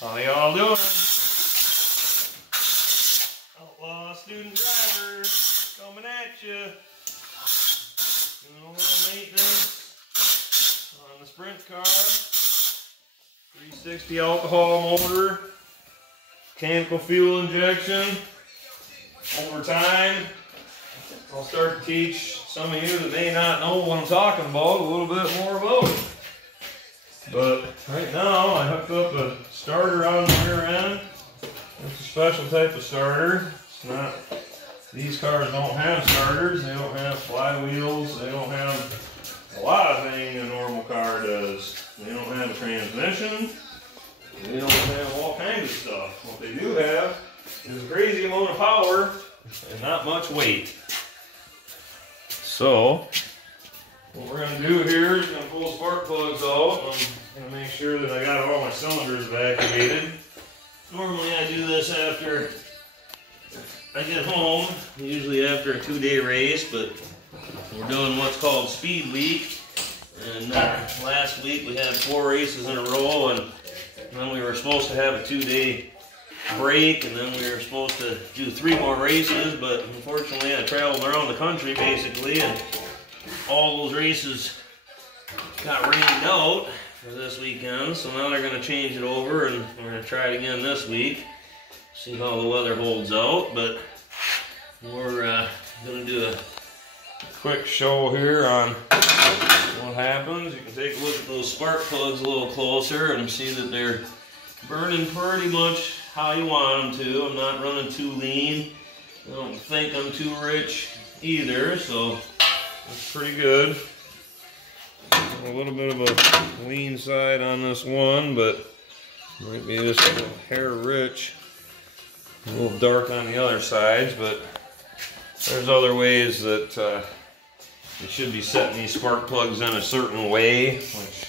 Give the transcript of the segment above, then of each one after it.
How y'all doing? Outlaw student driver coming at you. Doing a little maintenance on the sprint car. 360 alcohol motor. Mechanical fuel injection. Over time, I'll start to teach some of you that may not know what I'm talking about a little bit more about it. But right now, I hooked up a starter on the rear end. It's a special type of starter. It's not, these cars don't have starters. They don't have flywheels. They don't have a lot of things a normal car does. They don't have a transmission. They don't have all kinds of stuff. What they do have is a crazy amount of power and not much weight. So, what we're going to do here is going to pull spark plugs out. I'm going to make sure that I got all my cylinders evacuated. Normally I do this after I get home, usually after a 2-day race, but we're doing what's called speed week. And last week we had 4 races in a row, and then we were supposed to have a 2-day break, and then we were supposed to do 3 more races, but unfortunately I traveled around the country basically, and all those races got rained out for this weekend, so now they're going to change it over, and we're going to try it again this week, see how the weather holds out. But we're going to do a quick show here on what happens. You can take a look at those spark plugs a little closer and see that they're burning pretty much how you want them to. I'm not running too lean. I don't think I'm too rich either, so it's pretty good. A little bit of a lean side on this one, but might be just a little hair rich. A little dark on the other sides, but there's other ways that you should be setting these spark plugs in a certain way, which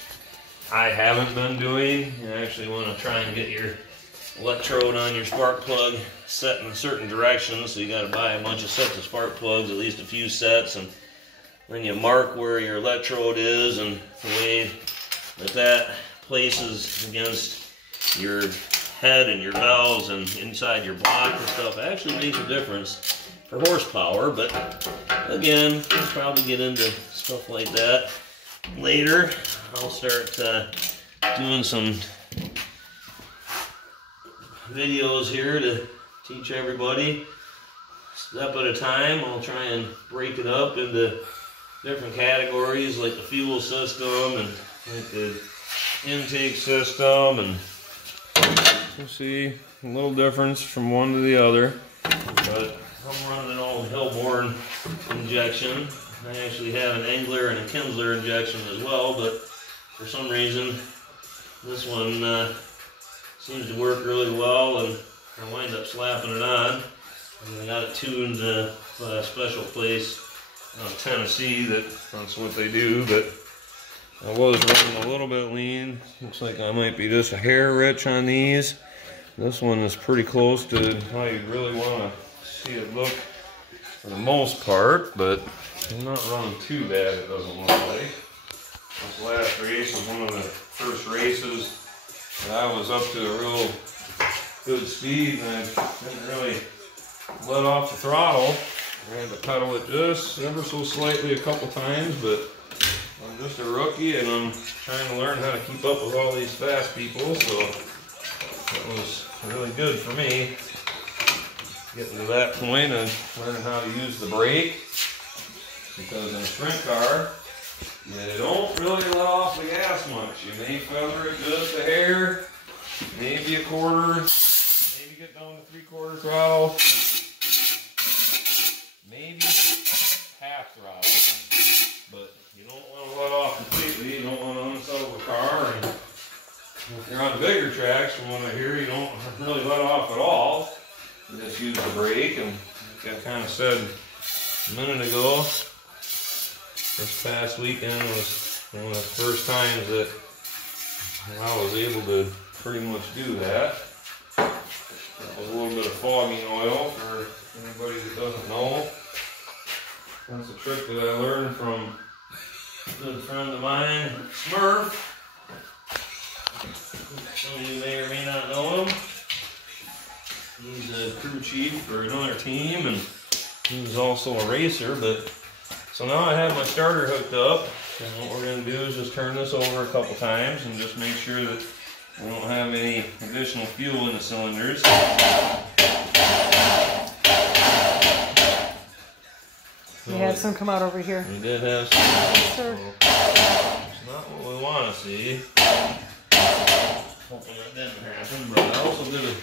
I haven't been doing. You actually want to try and get your electrode on your spark plug set in a certain direction, so you got to buy a bunch of sets of spark plugs, at least a few sets, and then you mark where your electrode is, and the way that places against your head and your valves and inside your block and stuff actually makes a difference for horsepower. But again, we'll probably get into stuff like that later. I'll start doing some videos here to teach everybody step at a time. I'll try and break it up into different categories, like the fuel system and like the intake system, and you'll see a little difference from one to the other. But I'm running an old Hellborn injection. I actually have an Engler and a Kinsler injection as well, but for some reason this one seems to work really well, and I wind up slapping it on. And I got it tuned to a special place out of Tennessee, that's what they do. But I was running a little bit lean. Looks like I might be just a hair rich on these. This one is pretty close to how you'd really want to see it look for the most part, but I'm not running too bad, it doesn't look like. This last race was one of the first races that I was up to a real good speed, and I didn't really let off the throttle. I had to pedal it just ever so slightly a couple times, but I'm just a rookie and I'm trying to learn how to keep up with all these fast people, so that was really good for me, getting to that point of learning how to use the brake, because in a sprint car, you don't really let off the gas much. You may feather it just a hair, maybe a quarter, maybe get down to 3/4 throttle, maybe half throttle, but you don't want to let off completely. You don't want to unsettle the car, and if you're on bigger tracks, from what I hear, you don't really let off at all. You just use the brake, and like I kind of said a minute ago, this past weekend was one of the first times that I was able to pretty much do that. That was a little bit of fogging oil for anybody that doesn't know. That's a trick that I learned from a good friend of mine, Smurf. Some of you may or may not know him. He's a crew chief for another team, and he was also a racer. But so now I have my starter hooked up, and what we're going to do is just turn this over a couple times and just make sure that we don't have any additional fuel in the cylinders. We had some come out over here. We did have some. Yes, sir. It's not what we want to see. Hoping that didn't happen, but I also did an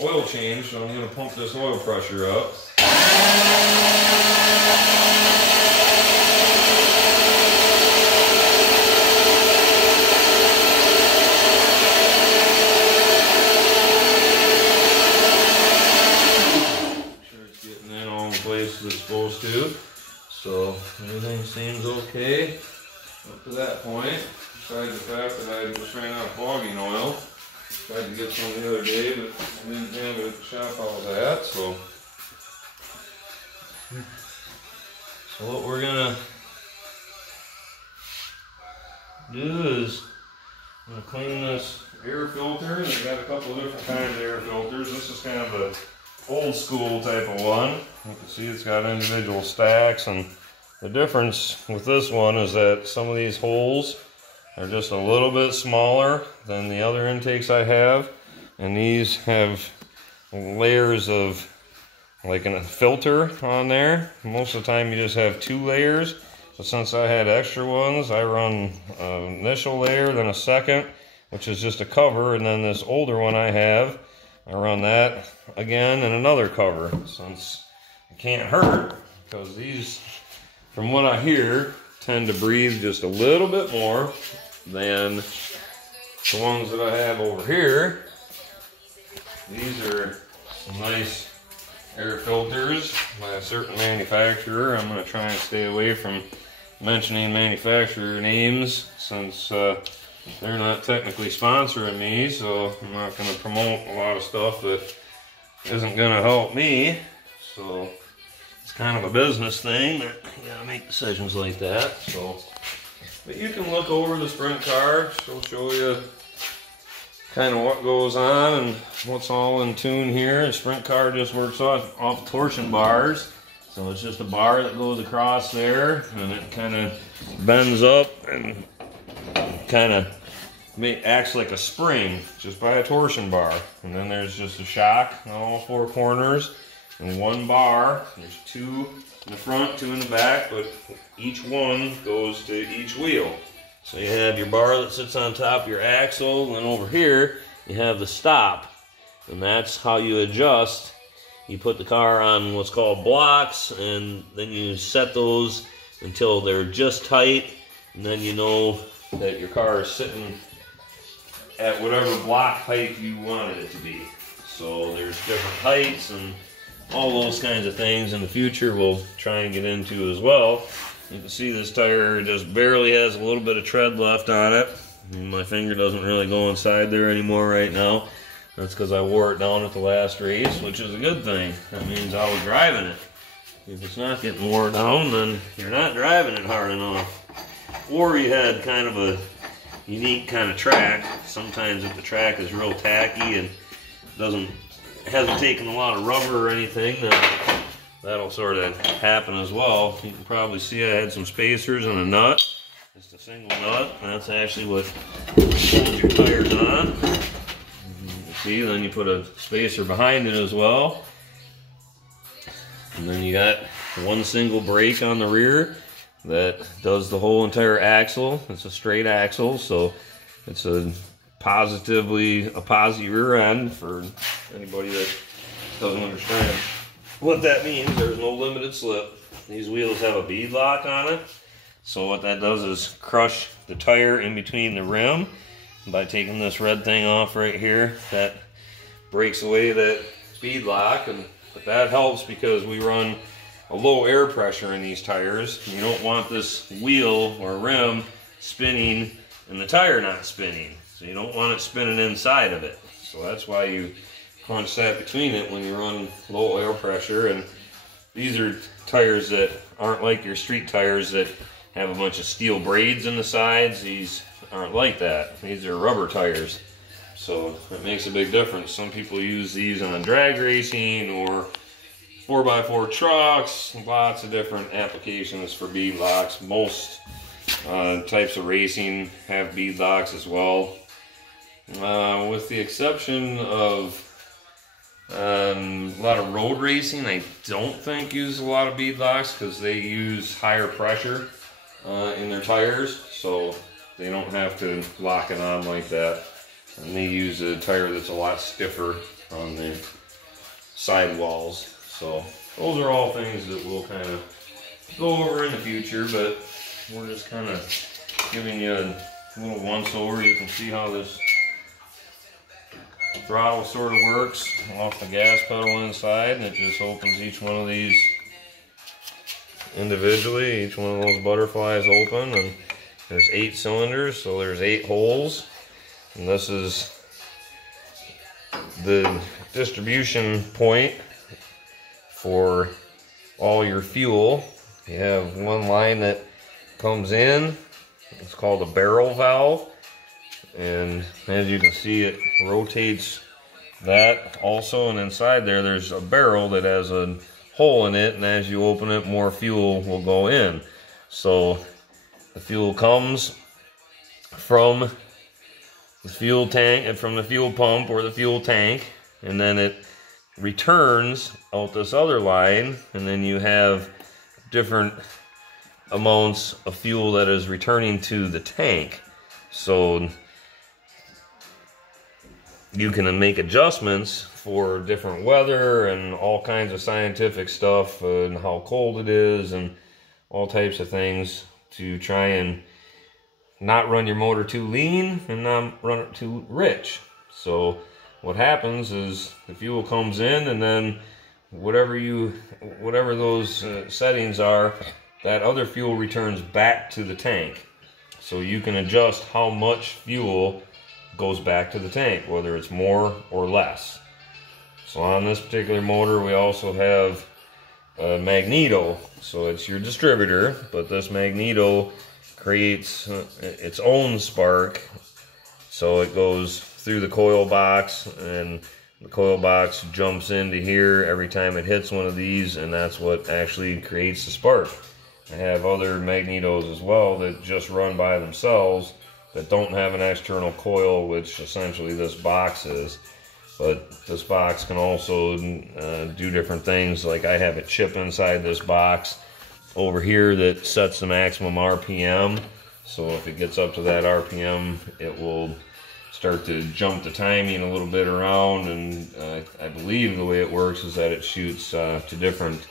oil change, so I'm going to pump this oil pressure up. It's supposed to, so everything seems okay up to that point, besides the fact that I just ran out of fogging oil. Tried to get some the other day, but I didn't have it at the shop I was at, so what we're gonna do is I'm gonna clean this air filter, and I got a couple of different kinds of air filters. This is kind of a old school type of one. You can see it's got individual stacks, and the difference with this one is that some of these holes are just a little bit smaller than the other intakes I have, and these have layers of like a filter on there. Most of the time you just have 2 layers, but since I had extra ones, I run an initial layer, then a second, which is just a cover, and then this older one I have, I run that again and another cover, since it can't hurt, because these, from what I hear, tend to breathe just a little bit more than the ones that I have over here. These are some nice air filters by a certain manufacturer. I'm going to try and stay away from mentioning manufacturer names, since they're not technically sponsoring me, so I'm not going to promote a lot of stuff that isn't going to help me. So it's kind of a business thing that you gotta make decisions like that. So, but you can look over the sprint car. She'll show you kind of what goes on and what's all in tune here. The sprint car just works off torsion bars. So it's just a bar that goes across there, and it kind of bends up and kind of acts like a spring just by a torsion bar. And then there's just a shock on all 4 corners and 1 bar. There's 2 in the front, 2 in the back, but each one goes to each wheel. So you have your bar that sits on top of your axle, and then over here you have the stop, and that's how you adjust. You put the car on what's called blocks, and then you set those until they're just tight, and then you know that your car is sitting at whatever block height you wanted it to be. So there's different heights and all those kinds of things in the future we'll try and get into as well. You can see this tire just barely has a little bit of tread left on it. My finger doesn't really go inside there anymore right now. That's because I wore it down at the last race, which is a good thing. That means I was driving it. If it's not getting worn down, then you're not driving it hard enough. Or you had kind of a unique kind of track. Sometimes if the track is real tacky and hasn't taken a lot of rubber or anything, then that'll sort of happen as well. You can probably see I had some spacers and a nut. Just a single nut. That's actually what holds your tires on. You can see, then you put a spacer behind it as well. And then you got 1 single brake on the rear that does the whole entire axle. It's a straight axle, so it's a posi rear end for anybody that doesn't understand what that means. There's no limited slip. These wheels have a bead lock on it, so what that does is crush the tire in between the rim. By taking this red thing off right here, that breaks away that bead lock, but that helps because we run a low air pressure in these tires. You don't want this wheel or rim spinning and the tire not spinning. So you don't want it spinning inside of it. So that's why you crunch that between it when you run low air pressure. And these are tires that aren't like your street tires that have a bunch of steel braids in the sides. These aren't like that. These are rubber tires. So it makes a big difference. Some people use these on drag racing or 4x4 trucks, lots of different applications for bead locks. Most types of racing have bead locks as well. With the exception of a lot of road racing, I don't think use a lot of bead locks because they use higher pressure in their tires, so they don't have to lock it on like that. And they use a tire that's a lot stiffer on the sidewalls. So those are all things that we'll kind of go over in the future, but we're just kind of giving you a little once over. You can see how this throttle sort of works off the gas pedal inside, and it just opens each one of these individually. Each one of those butterflies open, and there's 8 cylinders, so there's 8 holes. And this is the distribution point for all your fuel. You have one line that comes in, it's called a barrel valve, and as you can see, it rotates that also, and inside there's a barrel that has a hole in it, and as you open it, more fuel will go in. So the fuel comes from the fuel tank and from the fuel pump or the fuel tank, and then it returns out this other line, and then you have different amounts of fuel that is returning to the tank. So you can make adjustments for different weather and all kinds of scientific stuff and how cold it is and all types of things to try and not run your motor too lean and not run it too rich. So what happens is the fuel comes in, and then whatever those settings are, that other fuel returns back to the tank. So you can adjust how much fuel goes back to the tank, whether it's more or less. So on this particular motor, we also have a magneto. So it's your distributor, but this magneto creates its own spark. So it goes through the coil box, and the coil box jumps into here every time it hits one of these, and that's what actually creates the spark. I have other magnetos as well that just run by themselves that don't have an external coil, which essentially this box is. But this box can also do different things. Like I have a chip inside this box over here that sets the maximum RPM. So if it gets up to that RPM, it will start to jump the timing a little bit around. And I believe the way it works is that it shoots to different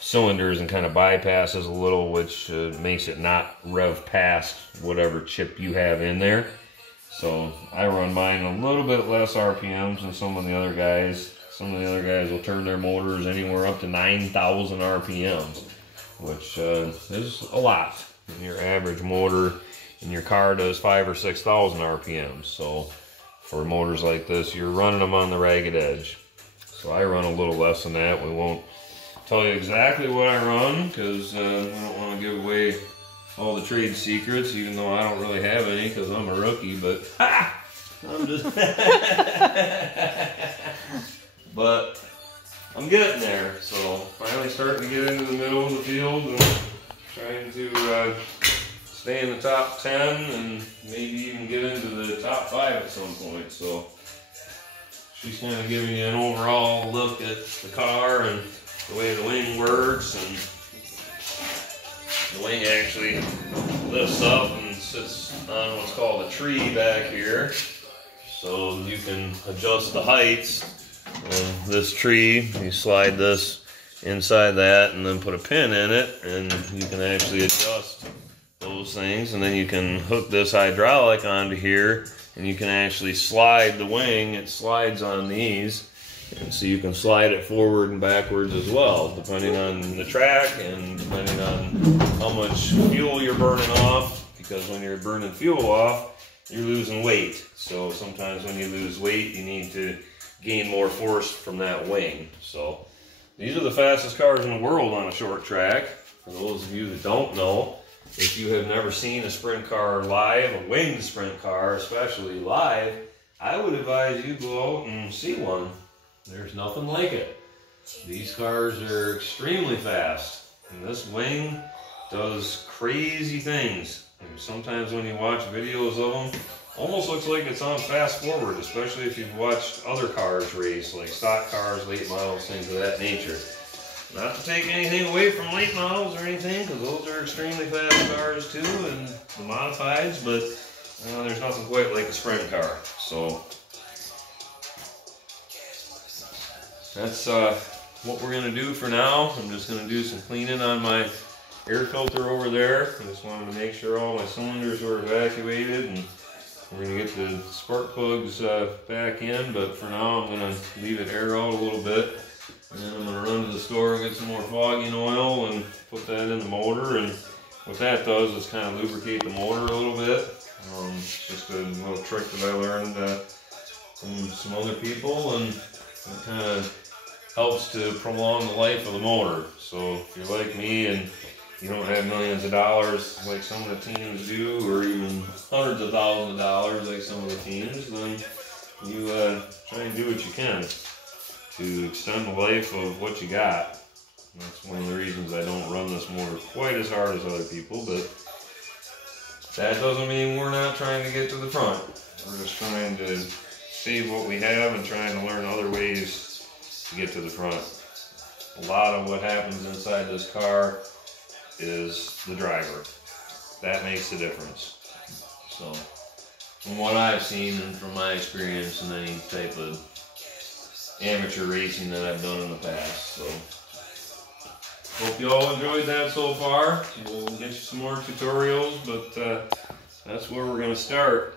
cylinders and kind of bypasses a little, which makes it not rev past whatever chip you have in there. So I run mine a little bit less RPMs than some of the other guys. Some of the other guys will turn their motors anywhere up to 9,000 RPMs, which is a lot. And your average motor in your car does 5,000 or 6,000 RPMs. So for motors like this, you're running them on the ragged edge. So I run a little less than that. We won't tell you exactly what I run because I don't want to give away all the trade secrets, even though I don't really have any because I'm a rookie. But I'm just but I'm getting there. So finally starting to get into the middle of the field and trying to stay in the top 10 and maybe even get into the top 5 at some point. So she's kind of giving you an overall look at the car and the way the wing works, and the wing actually lifts up and sits on what's called a tree back here, so you can adjust the heights of this tree. You slide this inside that and then put a pin in it, and you can actually adjust those things, and then you can hook this hydraulic onto here and you can actually slide the wing. It slides on these, and so you can slide it forward and backwards as well, depending on the track and depending on how much fuel you're burning off, because when you're burning fuel off, you're losing weight. So sometimes when you lose weight, you need to gain more force from that wing. So these are the fastest cars in the world on a short track. For those of you that don't know, if you have never seen a sprint car live, a winged sprint car especially live, I would advise you go out and see one. There's nothing like it. These cars are extremely fast, and this wing does crazy things. And sometimes when you watch videos of them, almost looks like it's on fast forward, especially if you've watched other cars race, like stock cars, late models, things of that nature. Not to take anything away from late models or anything, because those are extremely fast cars too, and the modifieds, but there's nothing quite like a sprint car. So that's what we're going to do for now. I'm just going to do some cleaning on my air filter over there. I just wanted to make sure all my cylinders were evacuated, and we're going to get the spark plugs back in, but for now I'm going to leave it air out a little bit. And then I'm going to run to the store and get some more fogging oil and put that in the motor. And what that does is kind of lubricate the motor a little bit. It's just a little trick that I learned from some other people, and it kind of helps to prolong the life of the motor. So if you're like me and you don't have millions of dollars like some of the teams do, or even hundreds of thousands of dollars like some of the teams, then you try and do what you can to extend the life of what you got. And that's one of the reasons I don't run this motor quite as hard as other people, but that doesn't mean we're not trying to get to the front. We're just trying to save what we have and trying to learn other ways to get to the front. A lot of what happens inside this car is the driver. That makes the difference. So, from what I've seen and from my experience in any type of amateur racing that I've done in the past. So, hope you all enjoyed that so far. We'll get you some more tutorials, but that's where we're going to start.